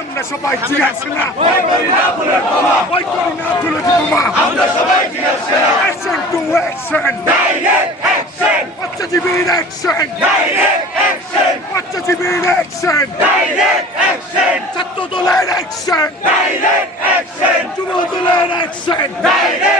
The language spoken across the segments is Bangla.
আমরা সবাই আছে না ভয় করি না পুলিশ বোমা ভয় করি না পুলিশ বোমা আমরা সবাই না action to action direct action পশ্চিমীর action direct action পশ্চিমীর অ্যাকশন ডাইরেক্ট অ্যাকশন ছাত্র দলের অ্যাকশন ডাইরেক্ট অ্যাকশন যুব দলের অ্যাকশন ডাইরেক্ট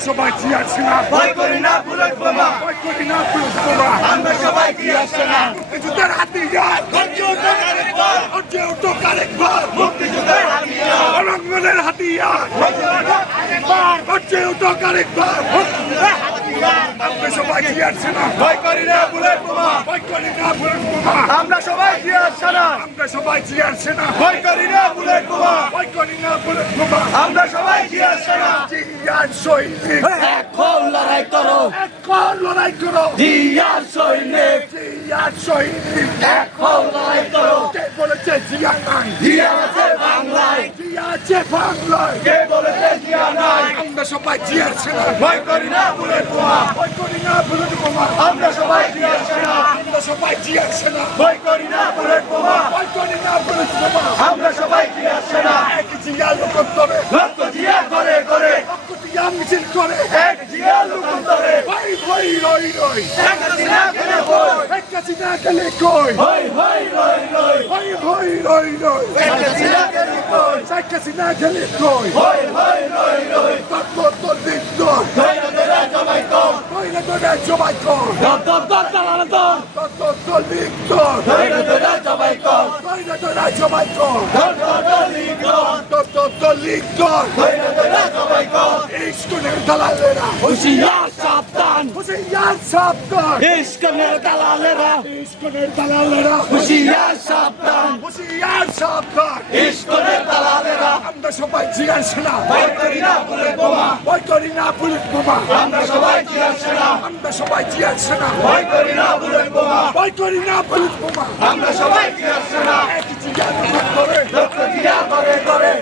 সবাই কি আছি না ভয় করি না বুলেট বোমা ভয় করি না পুলিশ বোমা আমরা সবাই কি আসছে না মুক্তিযুদ্ধের হাতিয়ার অর্জে উঠো কারেকবার মুক্তিযুদ্ধের হাতিয়ার রঙ্গনের হাতিয়ার অর্জে উঠো কারেকবার আমরা সবাই কি আছি না ভয় করি না বুলেট বোমা ভয় করি না পুলিশ বোমা আমরা সবাই কি আসছে না আমরা সবাই কি আছি না ভয় করি না বুলেট বোমা ভয় করি না পুলিশ বোমা আমরা সবাই কি আসছে না জিয়ার সৈনিক এখন লড়াই করো এখন লড়াই করো জিয়ার সৈনিক জিয়ার সৈনিক এখন লড়াই করো কে বলেছে জিয়া নাই জিয়া আছে বাংলায় জিয়া আছে বাংলায় আমরা সবাই জিয়ার সেনা। ভয় করি না বুলেট বোমা। ভয় করি না পুলিশ বোমা। আমরা সবাই কি আসছে না আমরা সবাই জিয়ার সেনা। ভয় করি না বুলেট বোমা। ভয় করি না পুলিশ বোমা। আমরা সবাই কি আসছে না এক জিয়া লোকন্তরে লক্ষ জিয়া করে করে। লক্ষ জিয়া মিছিল করে। এক জিয়া লুকন্তরে ভাই ভাই রই রই এক হাসিনা খেলে বই এক কাছিনা গেলে কই হই হই রই রই ভাই ভাই রই রই এক হাসিনা খেলে বই এক কাছিনা গেলে কই হই হই রই কর কইলে তোরা জবাই কর দর দর দর দালাল দর তত্ত্ব তোর দিক তোর ধৈর্য ধরে জবাই কর কইলে তোরা জবাই কর দর দর দর লিগ কর তত্ত্ব তোর দিক তোর ধৈর্য ধরে জবাই কর ইস্কুনের দালালেরা হুশিয়ার সাবধান হুশিয়ার আমরা সবাই জিয়ার সেনা। ভয় করি না বুলেট বোমা। ভয় করি না পুলিশ বোমা আমরা সবাই কি আসছে না আমরা সবাই জিয়ার সেনা। ভয় করি না বুলেট বোমা। ভয় করি না পুলিশ বোমা। আমরা সবাই এক জিয়ার করে। লক্ষ জিয়া করে। করে।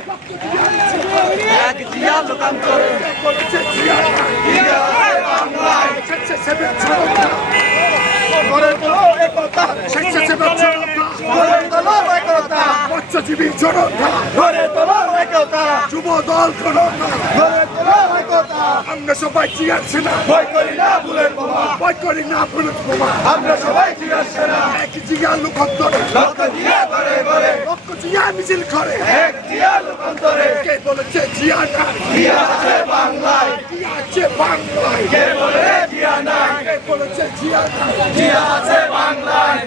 এক জিয়া দোকান করে। করেছে জিয়ার জিয়া জনতা করে করে মৎস্যজীবী করে কথা যুব দল কোন আমরা সবাই চিয়াচ্ছি না ভয় করি না বুলেট বোমা ভয় করি না বুলেট বোমা আমরা সবাই চিয়াচ্ছি না এক জিয়া লোকান্তরে লক্ষ জিয়া ঘরে ঘরে লক্ষ জিয়া মিছিল করে এক জিয়া লোকান্তরে কে বলেছে জিয়া না জিয়া আছে বাংলায় জিয়া আছে বাংলায় কে বলে জিয়া না কে বলেছে জিয়া না জিয়া আছে বাংলায়